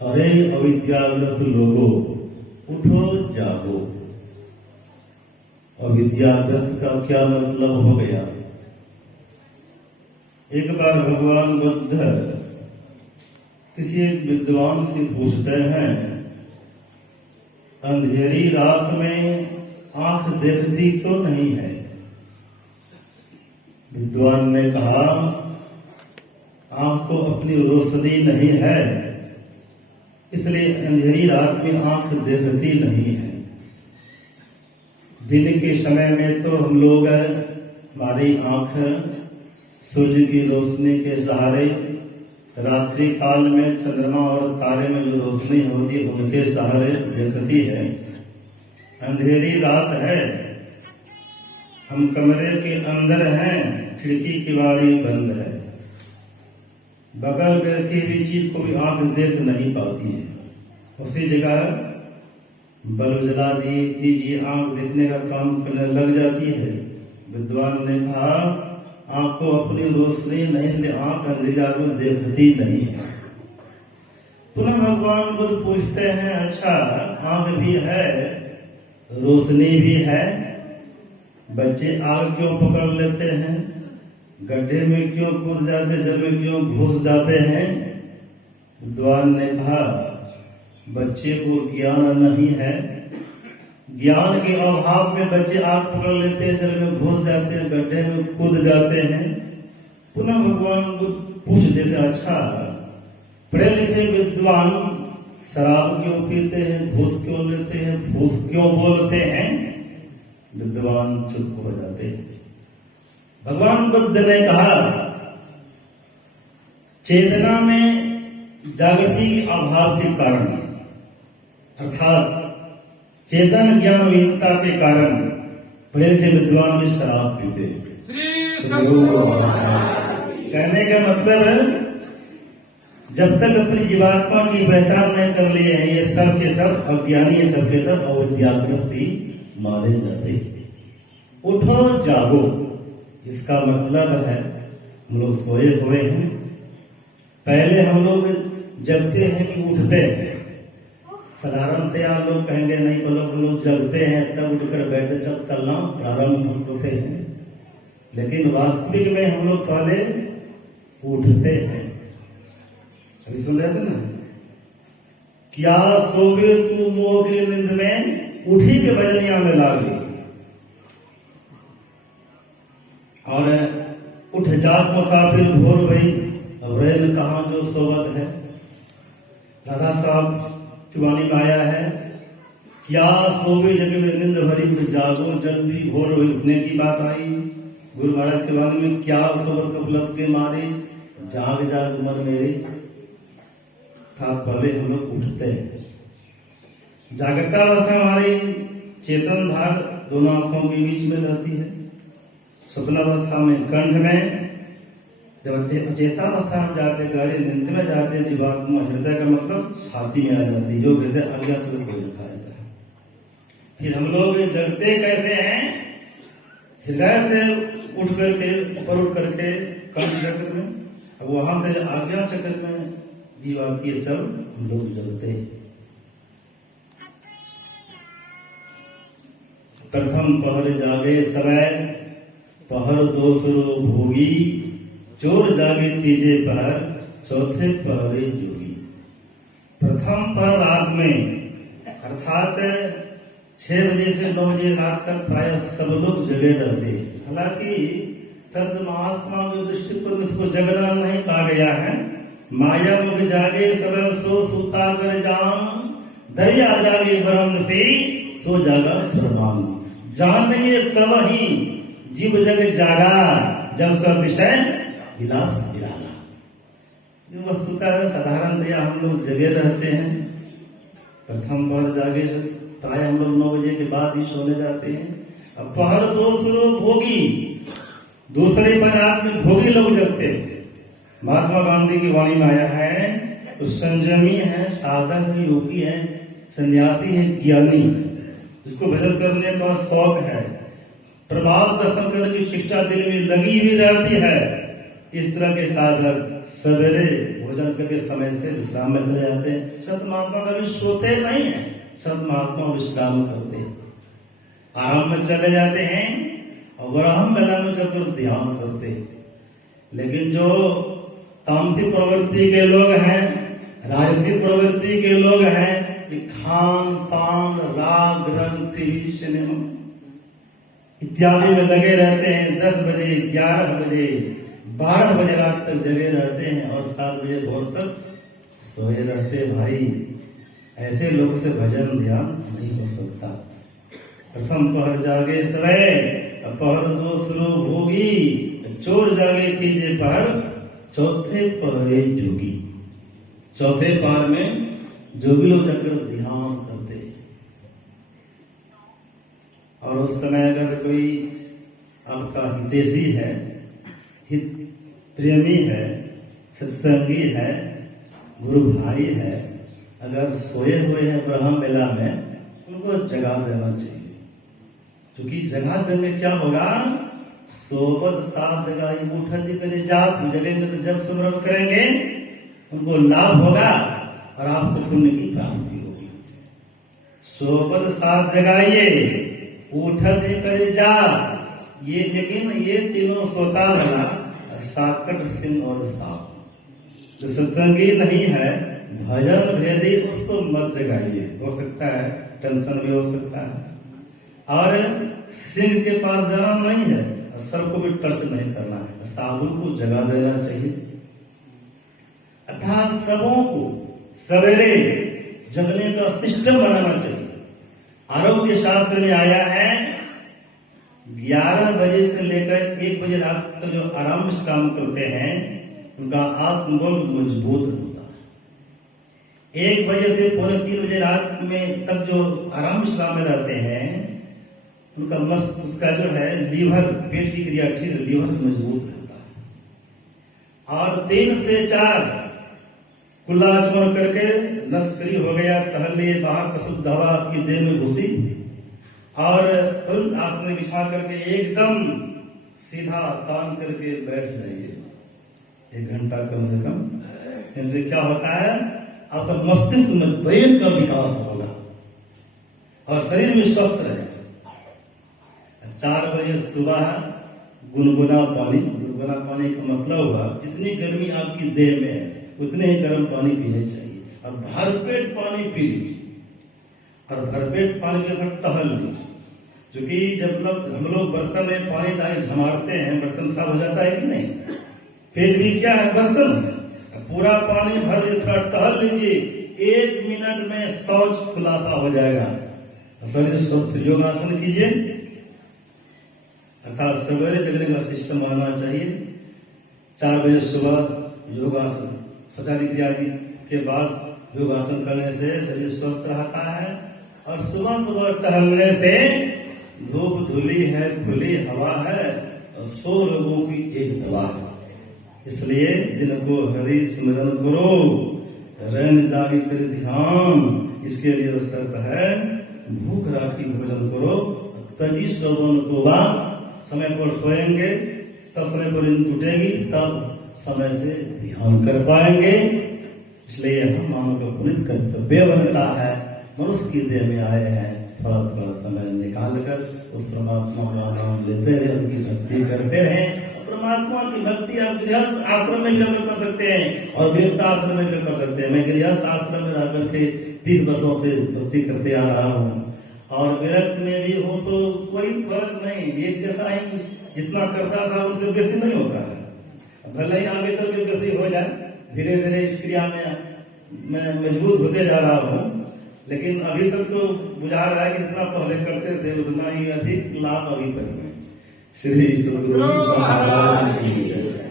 अरे अविद्याग्रस्त लोगों, उठो जागो। अविद्याग्रस्त का क्या मतलब हो गया? एक बार भगवान बुद्ध किसी एक विद्वान से पूछते हैं, अंधेरी रात में आंख देखती क्यों नहीं है? विद्वान ने कहा, आंख को अपनी रोशनी नहीं है, इसलिए अंधेरी रात में आंख देखती नहीं है। दिन के समय में तो हम लोग हमारी आंख सूर्य की रोशनी के सहारे, रात्रि काल में चंद्रमा और तारे में जो रोशनी होती है उनके सहारे देखती है। अंधेरी रात है, हम कमरे के अंदर हैं, खिड़की की बारी बंद है, बगल में रखी हुई चीज को भी आंख देख नहीं पाती है। उसी जगह बल्ब जला दीजिए, आंख देखने का काम करने लग जाती है। विद्वान ने कहा, आंख को अपनी रोशनी नहीं, आंख अंधेरा में देखती नहीं है। पुनः भगवान बुद्ध पूछते हैं, अच्छा आंख भी है, रोशनी भी है, बच्चे आग क्यों पकड़ लेते हैं? गड्ढे में क्यों कूद जाते, जल में क्यों घुस जाते हैं? विद्वान ने कहा, बच्चे को ज्ञान नहीं है, ज्ञान के अभाव में बच्चे आग पकड़ लेते हैं, जल में घुस जाते हैं, गड्ढे में कूद जाते हैं। पुनः भगवान बुद्ध पूछ देते, अच्छा पढ़े लिखे विद्वान शराब क्यों पीते हैं, घूस क्यों लेते हैं, भूत क्यों बोलते हैं? विद्वान चुप हो जाते हैं। भगवान बुद्ध ने कहा, चेतना में जागृति के अभाव के कारण, अर्थात चेतन ज्ञान विहीनता के कारण पढ़े लिखे विद्वान भी शराब पीते। कहने का मतलब है, जब तक अपनी जीवात्मा की पहचान नहीं कर लिए हैं, ये सब के सब अज्ञानी, ये सब के सब अविद्याग्रस्त ही मारे जाते। उठो जागो, इसका मतलब है हम लोग सोए हुए हैं। पहले हम लोग जगते हैं कि उठते हैं? साधारणतया लोग कहेंगे नहीं, बोलो हम लोग जगते हैं तब उठकर बैठते, तब चलना प्रारंभ होते हैं। लेकिन वास्तविक में हम लोग पहले उठते हैं। अभी सुन रहे थे ना, क्या सोवे तू मोह की नींद में, उठी के बजनिया में लागे। और उठ जात मुसाफिर भोर भई, अब रैन कहाँ जो सोवत है। राधा साहब की वाणी में आया है, क्या सोवे जग में नींद भरी, उठ जागो जल्दी भोर भई, उठने की बात आई। गुरु महाराज की वाणी में, क्या सोवत कपलत के मारे, जाग जाग उमर मेरे। था पहले हम लोग उठते हैं। जागृता अवस्था हमारी चेतन धार दोनों आंखों के बीच में रहती है। स्वप्नावस्था में कंठ में, जब अचेतावस्था में जाते, गहरी नींद में जाते, जीवात्मा हृदय का मतलब छाती में आ जाती है, जो हृदय अज्ञा से कोई रखा जाता है। फिर हम लोग जगते कैसे हैं? हृदय से उठ करके, ऊपर उठ करके कंठ चक्र में, अब वहां से आज्ञा चक्र में जीव आती है, जब हम लोग जगते हैं। प्रथम पहर जागे समय, पहर दूसरो भोगी, चोर जागे तीजे पहर, चौथे पहरे जोगी। प्रथम पहर रात में, अर्थात 6 बजे से 9 बजे रात तक प्राय सब लोग जगे रहते हैं। हालांकि तब महात्मा के दृष्टिकोण इसको जगना नहीं कहा गया है। माया मुख जागे सब सो सूता कर जान, दरिया जागे ब्रह्म से सो जागा प्रमाण। जान नहीं तब ही जीव जग जागा, जब सब विषय विलास विरागा। ये वस्तुतः साधारणतया हम लोग जगे रहते हैं। प्रथम पहर जागे से प्राय हम लोग 9 बजे के बाद ही सोने जाते हैं। अब पहर दूसरो भोगी, दूसरे पहर में भोगी लोग जगते हैं। महात्मा गांधी की वाणी में आया है, तो संयमी है, साधक है, योगी है, सन्यासी है, ज्ञानी, इसको भजन करने का शौक है, प्रभाव दर्शन करने की शिक्षा दिल में लगी हुई रहती है। इस तरह के साधक सवेरे भोजन करके समय से विश्राम में चले जाते हैं। संत महात्मा कभी सोते नहीं है, संत महात्मा विश्राम करते हैं, आराम में चले जाते हैं और ब्रह्म बेला में जाकर ध्यान करते हैं। लेकिन जो तामसिक प्रवृत्ति के लोग हैं, राजसिक प्रवृत्ति के लोग हैं, कि खान पान राग रंग टीवी सिनेमा इत्यादि में लगे रहते हैं। 10 बजे 11 बजे 12 बजे रात तक जगे रहते हैं और 7 बजे भोर तक सोए रहते। भाई ऐसे लोगों से भजन ध्यान नहीं हो सकता। प्रथम पहर जागे सवे, पहर दूसरो भोगी, चोर जागे तीजे पहर, चौथे पहरे जोगी। चौथे पहर में जोगी लोग जाकर ध्यान करते और उस समय अगर कोई आपका हितैषी है, हित प्रेमी है, सत्संगी है, गुरु भाई है, अगर सोए हुए हैं ब्रह्म बेला में, उनको जगा देना चाहिए। क्योंकि जगा देने में क्या होगा, सोबत साथ जगाई उठत करे जाप, जगेंगे तो जब सुमरन करेंगे उनको लाभ होगा और आपको पुण्य की प्राप्ति होगी। सोबत साथ जगाइए, उठत करे जाप, ये लेकिन ये तीनों सोता वाला साकट सिंह और साप। जो सत्संगी नहीं है, भजन भेदी, उसको मत जगाइए। हो सकता है टेंशन भी हो सकता है, और सिंह के पास जाना नहीं है, सर को भी टच नहीं करना है, साधु को जगा देना चाहिए। अर्थात सबों को सवेरे जगने का सिस्टम बनाना चाहिए। आरोग्य शास्त्र में आया है 11 बजे से लेकर 1 बजे रात तक जो आराम विश्राम करते हैं, उनका आत्मबल मजबूत होता है। 1 बजे से पौने 3 बजे रात में तक जो आराम विश्राम में रहते हैं, उनका मस्त उसका जो है लीवर, पेट की क्रिया ठीक, लीवर मजबूत रहता है। और 3 से 4 कुल्ला आचमन करके नस्करी हो गया, टहल लिए बाहर, कसुत हवा आपकी देह में घुसी और तुरंत आसन में बिछा करके एकदम सीधा तान करके बैठ जाइए 1 घंटा कम से कम। इनसे क्या होता है, आपका मस्तिष्क में ब्रेन का विकास होगा और शरीर भी स्वस्थ रहेगा। 4 बजे सुबह गुनगुना पानी, गुनगुना पानी का मतलब हुआ जितनी गर्मी आपकी देह में है उतने ही गर्म पानी पीने चाहिए और भरपेट पानी पी लीजिए और भरपेट पानी के साथ टहल लीजिए। क्योंकि जब हम लोग बर्तन में पानी डाल झमारते हैं, बर्तन साफ हो जाता है कि नहीं? पेट भी क्या है, बर्तन। पूरा पानी भर थोड़ा टहल लीजिए, 1 मिनट में शौच खुलासा हो जाएगा। शरीर स्वस्थ, योगासन कीजिए। अर्थात सवेरे जगने का सिस्टम होना चाहिए। 4 बजे सुबह योगासन, शौचालय क्रिया आदि के बाद योगासन करने से शरीर स्वस्थ रहता है और सुबह सुबह टहलने से धूप धुली है, खुली हवा है और 100 रोगों की एक दवा है। इसलिए दिन को हरि स्मरण करो, रैन जागी कर ध्यान। इसके लिए शर्त है भूख राखी भोजन करो, तजी श्रवण को बाद समय पर सोएंगे तब समय पर नींद टूटेगी, तब समय से ध्यान कर पाएंगे। इसलिए हम मानव का पुनित कर्तव्य बनता है, मनुष्य की देह में आए हैं, थोड़ा थोड़ा समय निकाल कर उस परमात्मा का नाम लेते रहे, उनकी भक्ति करते रहे। परमात्मा की भक्ति आप गृहस्थ आश्रम में भी कर सकते हैं और गृहस्थ आश्रम में भी कर सकते हैं। मैं गृहस्थ आश्रम में रह करके 30 वर्षों से भक्ति करते आ रहा हूँ और विरक्त में भी हूँ, तो कोई फर्क नहीं, एक जैसा ही जितना करता था उनसे बेसी नहीं होता है। भले ही आगे चल के बेसी हो जाए, धीरे धीरे इस क्रिया में मैं मजबूत होते जा रहा हूँ, लेकिन अभी तक तो बुझा रहा है कि जितना पहले करते थे उतना ही अधिक लाभ अभी तक में। श्री सद्गुरु महाराज की जय।